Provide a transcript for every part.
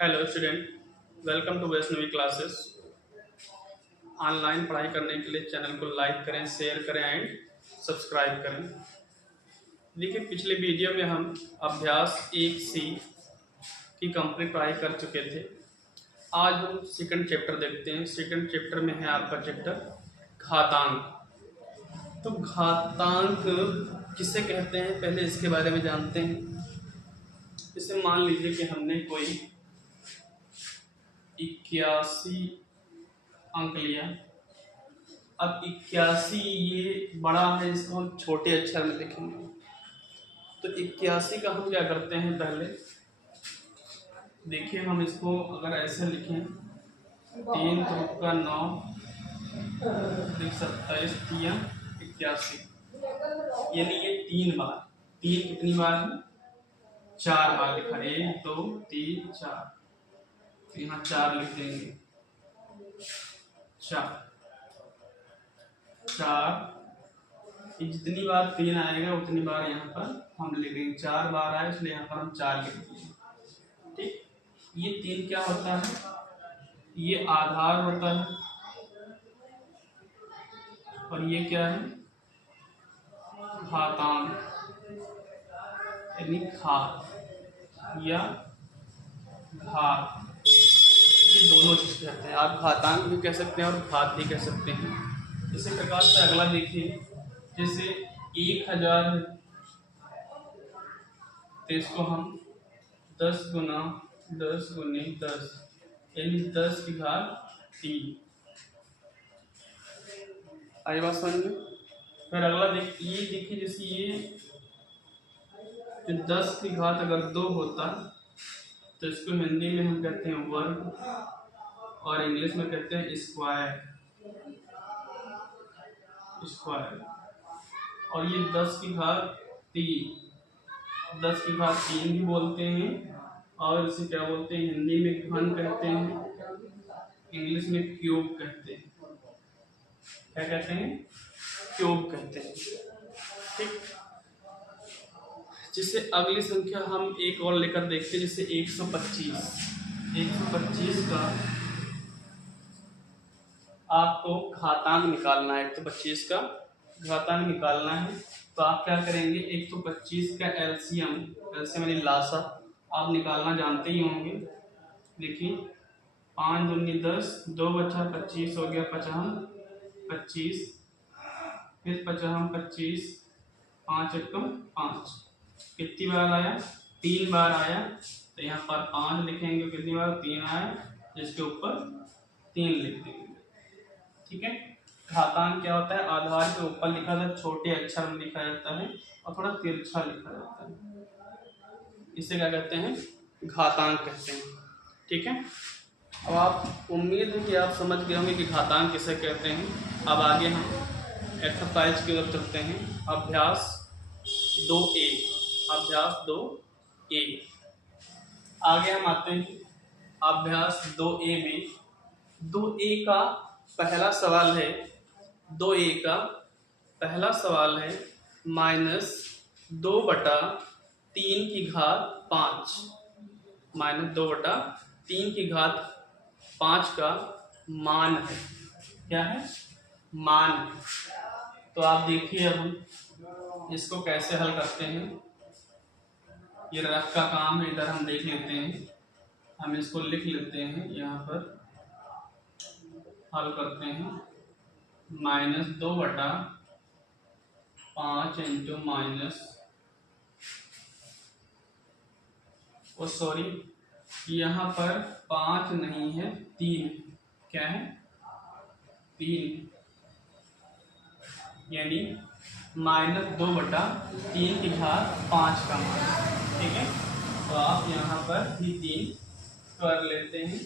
Hello student, welcome to Vaishnavi classes. Online पढ़ाई करने के लिए चैनल को लाइक करें, शेयर करें एंड सब्सक्राइब करें। देखिए, पिछले वीडियो में हम अभ्यास 1C की कंप्लीट पढ़ाई कर चुके थे। आज हम सेकंड चैप्टर देखते हैं। सेकंड चैप्टर में है आपका चैप्टर घातांक। तो घातांक किसे कहते हैं, पहले इसके बारे में जानते हैं। जैसे मान लीजिए कि हमने कोई 81 अंक लिया। अब 81 ये बड़ा है, इसको हम छोटे अक्षर में लिखेंगे। तो 81 का हम क्या करते हैं, पहले देखिए हम इसको अगर ऐसे लिखें 3 3 का 9 27 3 81, यानी ये 3 बार। 3 कितनी बार है, 4 बार लिखा। 1 2 3 4, तो यहाँ 4 लिख देंगे। 4 जितनी बार 3 आएगा उतनी बार यहाँ पर हम लिखेंगे। 4 बार आए इसलिए यहाँ पर हम 4 लिख दिए। ठीक, ये 3 क्या होता है, ये आधार होता है। और ये क्या है, घातांक, यानी घात या घात। ये दोनों चीज कहते हैं। आप घातांक भी कह सकते हैं और घात भी कह सकते हैं। इसी प्रकार से अगला देखिए, जैसे 1000 है तो इसको हम 10 गुना 10 गुने 10, यानी 10 की घात 3। आई बात समझ में। फिर अगला ये देखिए, जैसे ये जो 10 की घात अगर 2 होता तो इसको हिंदी में हम कहते हैं वर्ग और इंग्लिश में कहते हैं स्क्वायर। और ये 10 की घात 3, 10 की घात 3 भी बोलते हैं। और इसे क्या बोलते हैं, हिंदी में घन कहते हैं, इंग्लिश में क्यूब कहते हैं। क्या कहते हैं, क्यूब कहते हैं। ठीक, जिससे अगली संख्या हम एक और लेकर देखते हैं, जैसे 125। 125 का आपको घातांक निकालना है। 125 का घातांक निकालना है तो आप क्या करेंगे, 125 का एलसीएम यानी लासा आप निकालना जानते ही होंगे। देखिए 5 दूनी 10, 2 बचा 25 हो गया 50, 25 फिर 50 25, 5 एकम 5। कितनी बार आया, 3 बार आया, तो यहाँ पर 5 लिखेंगे। कितनी बार, 3 आया, जिसके ऊपर 3 लिख देंगे। ठीक है, घातांक क्या होता है, आधार के ऊपर लिखा था, छोटे अक्षर में लिखा जाता है और थोड़ा तिरछा लिखा जाता है। इसे क्या कहते हैं, घातांक कहते हैं। ठीक है, अब आप उम्मीद है कि आप समझ गए होंगे कि घातांक किसे कहते हैं। अब आगे हम एक्सरसाइज की ओर चलते हैं। अभ्यास 2A। अभ्यास 2A, आगे हम आते हैं अभ्यास 2A में। 2A का पहला सवाल है, 2A का पहला सवाल है -2/3 की घात 5। -2/3 की घात 5 का मान है। क्या है, मान है। तो आप देखिए अब हम इसको कैसे हल करते हैं। ये रफ का काम है, इधर हम देख लेते हैं। हम इसको लिख लेते हैं, यहाँ पर हल करते हैं। -2/5 इंटू सॉरी, यहाँ पर 5 नहीं है, 3। क्या है, 3, यानी -2/3 की घात 5 का मान। ठीक है, तो आप यहाँ पर भी 3 कर लेते हैं।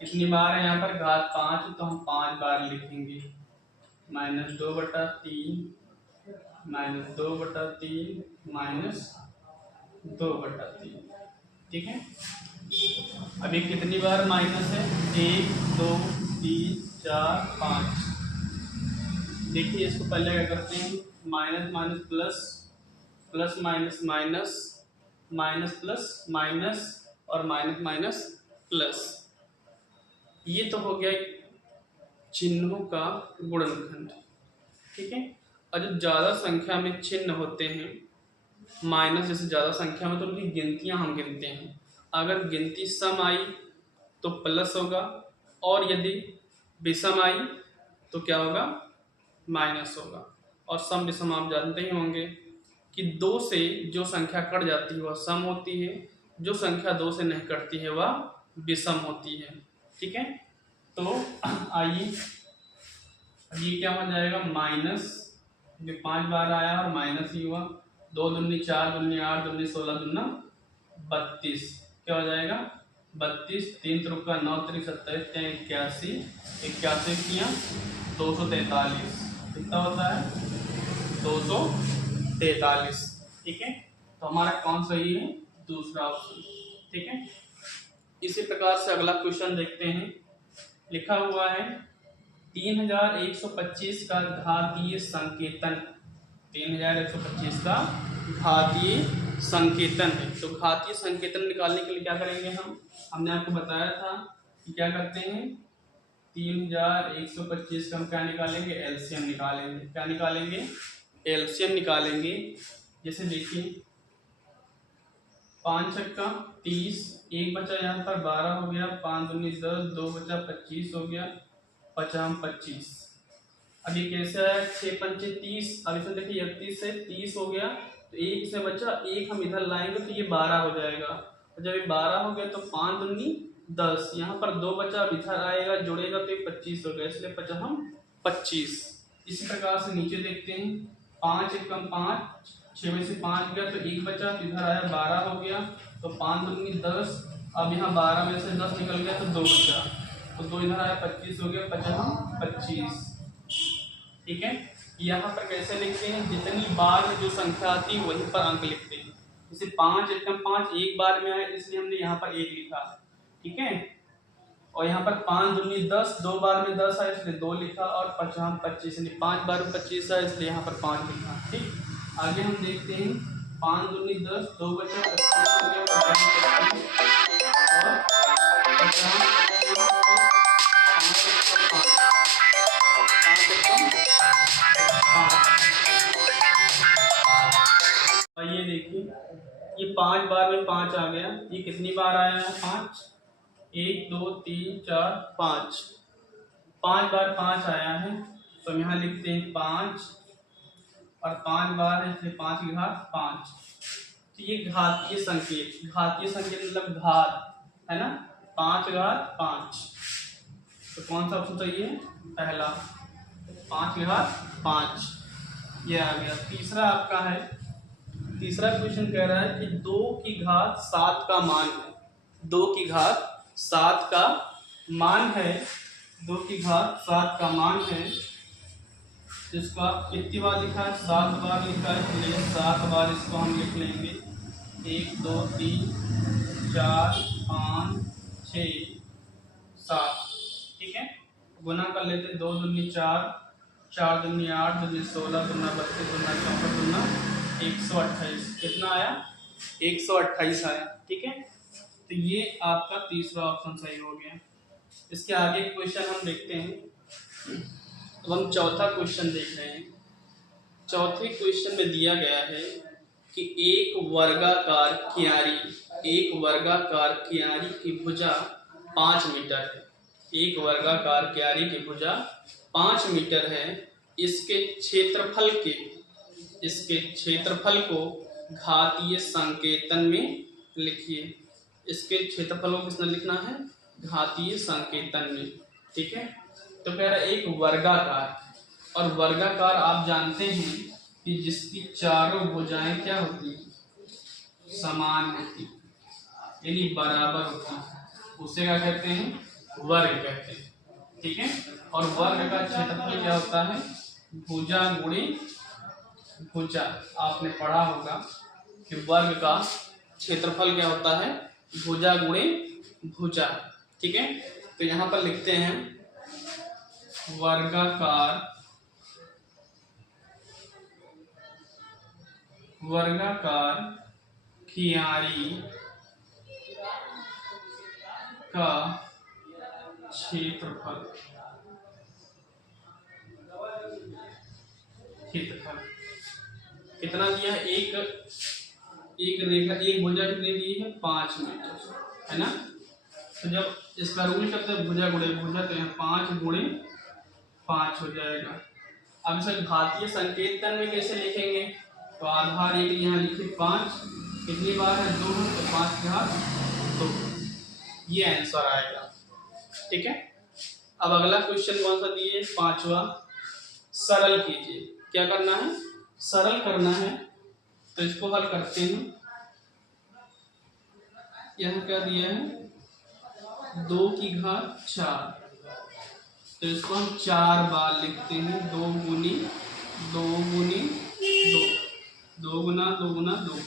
कितनी बार है यहाँ पर, घात 5, तो हम 5 बार लिखेंगे। -2/3 -2/3 -2/3। ठीक है, अभी कितनी बार माइनस है, 1 2 3 4 5। देखिए इसको पहले क्या करते हैं, minus minus plus, plus minus minus, minus plus minus, और माइनस माइनस प्लस। ये तो हो गया चिन्हों का गुणनखंड, ठीक है। और जब ज़्यादा संख्या में चिन्ह होते हैं, माइनस जैसे ज़्यादा संख्या में, तो उनकी गिनतियां हम गिनते हैं। अगर गिनती सम आई तो प्लस होगा, और यदि विषम आई तो क्या होगा, माइनस होगा। और सम विषम आप जानते ही होंगे कि 2 से जो संख्या कट जाती है वह सम होती है, जो संख्या 2 से नहीं कटती है वह विषम होती है, ठीक है। तो आइए, ये क्या हो जाएगा, माइनस, ये 5 बार आया और माइनस ही हुआ। 2 दूनी 4, दूनी 8, दूनी 16, दूना 32, क्या हो जाएगा 32। 3 त्रिक का 9, त्रिक 27, 81, 81 किया 243, कितना होता है 243, ठीक है। तो हमारा कौन सही है, दूसरा ऑप्शन, ठीक है। इसी प्रकार से अगला क्वेश्चन देखते हैं। लिखा हुआ है 3125 का घातीय संकेतन, 3125 का घातीय संकेतन है। तो घातीय संकेतन निकालने के लिए क्या करेंगे हमने आपको बताया था कि क्या करते हैं, 3125 का हम क्या निकालेंगे, एलसीएम निकालेंगे। क्या निकालेंगे, एलसीएम निकालेंगे। जैसे देखिए 5 छक्का 30, एक बचा यहाँ पर 12 हो गया, 5 दूनी 10, 2 बचा 25 हो गया, 50 25। अब ये कैसे आया, 6 पंचे 30। अब इसमें देखिए 31 से 30 हो गया, तो एक से बचा, एक हम इधर लाएंगे तो ये 12 हो जाएगा। और जब ये 12 हो गया तो 5 दूनी 10, यहाँ पर 2 बचा, अब इधर आएगा जुड़ेगा तो ये 25 हो गया, इसलिए 25। इसी प्रकार से नीचे देखते हैं, 5 एकम 5, 6 में से 5 गया तो एक बचा, तो इधर आया 12 हो गया, तो 5 दूनी 10। अब यहाँ 12 में से 10 निकल गया तो 2 बचा, तो 2 इधर आया 25 हो गया, 25, ठीक है। यहाँ पर कैसे लिखते हैं, जितनी बार में जो संख्या आती है वहीं पर अंक लिखते हैं। जैसे 5 एकम 5 एक बार में आया, इसलिए हमने यहाँ पर 1 लिखा, ठीक है। और यहाँ पर 5 दूनी 10, 2 बार में 10 आया इसलिए 2 लिखा, और 50 25, यानी 5 बार में 25 आया इसलिए यहाँ पर 5 लिखा, ठीक। आगे हम देखते हैं, 5 दूनी 10, 2 बचा 25 हो गया, 50 और 5 ये देखिए, ये 5 बार में 5 आ गया। ये कितनी बार आया है, 5, 1 2 3 4 5, 5 बार 5 आया है, तो हम यहाँ लिखते हैं 5, और 5 बार है इसलिए 5 की घात 5। तो ये घातीय संकेत, घातीय संकेत मतलब घात है ना, 5 घात 5। तो कौन सा ऑप्शन चाहिए, पहला, 5 की घात 5, ये आ गया। तीसरा आपका है, तीसरा क्वेश्चन कह रहा है कि 2 की घात 7 का मान है, 2 की घात 7 का मान है, 2 की घात 7 का मान है, जिसका कितनी बार लिखा है, 7 बार लिखा है, इसलिए 7 बार इसको हम लिख लेंगे, 1 2 3 4 5 6 7, ठीक है। गुना कर लेते, 2 दूनी 4, 4 दूनी 8, दूनी 16, दूना 32, दूना 64, दूना 128, कितना आया, 128 आया, ठीक है। तो ये आपका तीसरा ऑप्शन सही हो गया। इसके आगे क्वेश्चन हम देखते हैं। अब हम चौथा क्वेश्चन देख रहे हैं। चौथे क्वेश्चन में दिया गया है कि एक वर्गाकार कियारी की भुजा 5 मीटर है। एक वर्गाकार कियारी की भुजा 5 मीटर है। इसके क्षेत्रफल को घातीय संकेतन में लिखिए। इसके क्षेत्रफल को किसने लिखना है, घातीय संकेतन में, ठीक है। तो कह रहा है एक वर्गाकार, और वर्गाकार आप जानते हैं कि जिसकी चारों भुजाएं क्या होती है, समान होती है, यानी बराबर होती है, उसे क्या कहते हैं, वर्ग कहते हैं, ठीक है। और वर्ग का क्षेत्रफल क्या होता है, भुजा गुणे भुजा। आपने पढ़ा होगा कि वर्ग का क्षेत्रफल क्या होता है, भुजा गुणे भुजा, ठीक है। तो यहाँ पर लिखते हैं वर्गाकार कियारी का क्षेत्रफल कितना दिया है? एक रेखा, एक भुजा कितनी दी है? 5 मीटर, है ना। तो जब इसका रूल करते हैं भुजा गुणे भुजा, तो यहाँ 5 गुणे 5 हो जाएगा। अब इसे घातीय संकेतन में कैसे लिखेंगे? तो आधार एक यहाँ लिखे 5, कितनी बार है? 2, तो 5 के घात 2, ये आंसर आएगा। ठीक है। अब अगला क्वेश्चन कौन सा दिए? 5वां, सरल कीजिए। क्या करना है? सरल करना है। तो इसको हल करते हैं। यहाँ क्या दिया है? 2 की घात 4, तो इसको हम 4 बार लिखते हैं। 2 गुनी 2 गुनी 2, 2 गुना 2 गुना 2।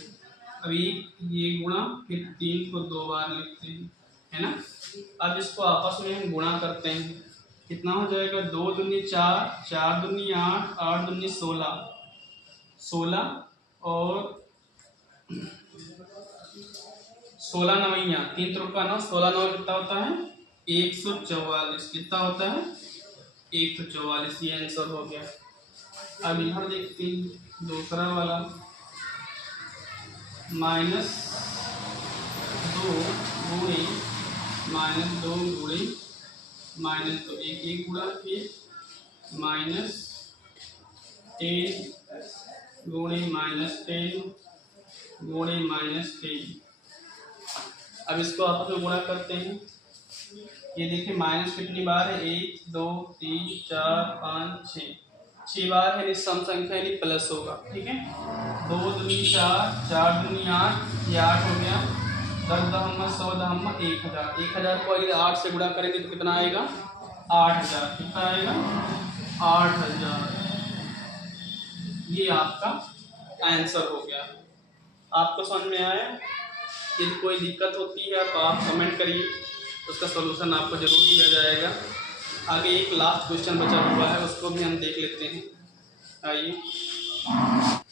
अभी ये गुणा, फिर 3 को 2 बार लिखते हैं, है ना। अब इसको आपस में हम गुणा करते हैं। कितना हो जाएगा? 2 दूनी 4, 4 दूनी 8, 8 दूनी 16, 16 और 16 नवैया 3 त्रिका 9, 16 9 कितना होता है? 144। कितना होता है? 144। ये आंसर हो गया। अब इधर देखते हैं दूसरा वाला, -2 गुणे -2 गुणे -2, एक गुणा, फिर -10 गुणे -10 गुणे -10। अब इसको आपस में गुणा करते हैं। ये देखिए माइनस कितनी बार है? 1 2 3 4 5 6 बार है। सम संख्या यानी प्लस होगा। ठीक है। 2 दूनी 4, 4 दूनी 8, ये 8 हो गया। 10 दहम्मा 100 दहम्मा 1000, 1000 को यदि 8 से गुणा करेंगे तो कितना आएगा? 8000। कितना आएगा? 8000। ये आपका आंसर हो गया। आपको समझ में आया? यदि कोई दिक्कत होती है तो आप कमेंट करिए, उसका सलूशन आपको जरूर दिया जाएगा। आगे एक लास्ट क्वेश्चन बचा हुआ है, उसको भी हम देख लेते हैं। आइए,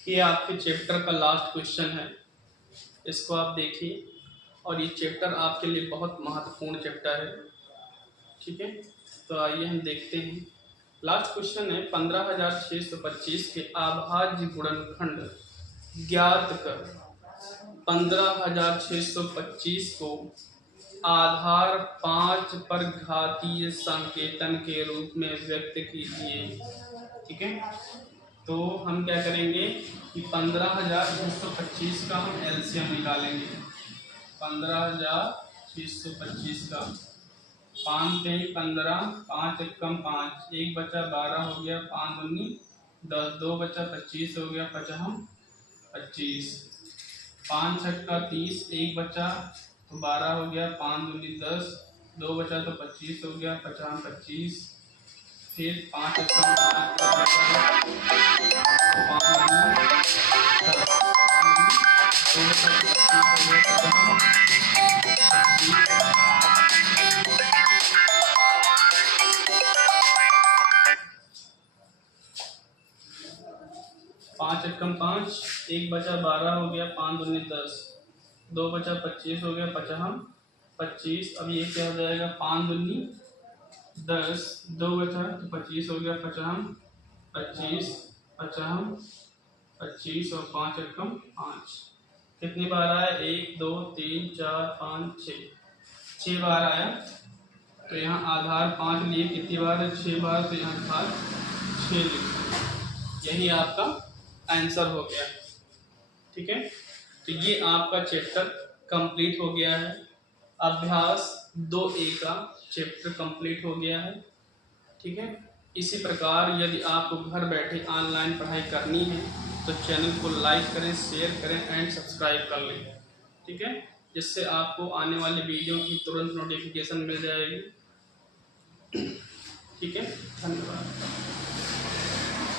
ये आपके चैप्टर का लास्ट क्वेश्चन है, इसको आप देखिए। और ये चैप्टर आपके लिए बहुत महत्वपूर्ण चैप्टर है। ठीक है। तो आइए हम देखते हैं। लास्ट क्वेश्चन है, 15625 के अभाज्य गुणनखंड ज्ञात कर। 15625 को आधार 5 पर घातीय संकेतन के रूप में व्यक्त कीजिए। ठीक है। तो हम क्या करेंगे कि 15625 का हम एलसीएम निकालेंगे। 15625 का 5 3 15, 5 1 5, 1 बचा 12 हो गया, 5 दूनी 10, 2 बचा 25 हो गया, 25, 5 छक्का 30, 1 बचा तो 12 हो गया, 5 दूनी 10, 2 बचा तो 25 हो गया, 25, फिर 5 छक्का 5 एकम 5, 1 बचा 12 हो गया, 5 दूनी 10, 2 बचा 25 हो गया, 25। अब ये क्या हो जाएगा? 5 दूनी 10, 2 बचा तो 25 हो गया, 25 और 5 एकम 5। कितनी बार आया? 1 2 3 4 5 6 बार आया। तो यहाँ आधार 5 लिए कितनी बार है? 6 बार। तो यहाँ घात 6 लिखा। यही आपका आंसर हो गया। ठीक है। तो ये आपका चैप्टर कंप्लीट हो गया है। अभ्यास 2A का चैप्टर कंप्लीट हो गया है। ठीक है। इसी प्रकार यदि आपको घर बैठे ऑनलाइन पढ़ाई करनी है तो चैनल को लाइक करें, शेयर करें एंड सब्सक्राइब कर लें। ठीक है। जिससे आपको आने वाले वीडियो की तुरंत नोटिफिकेशन मिल जाएगी। ठीक है। धन्यवाद।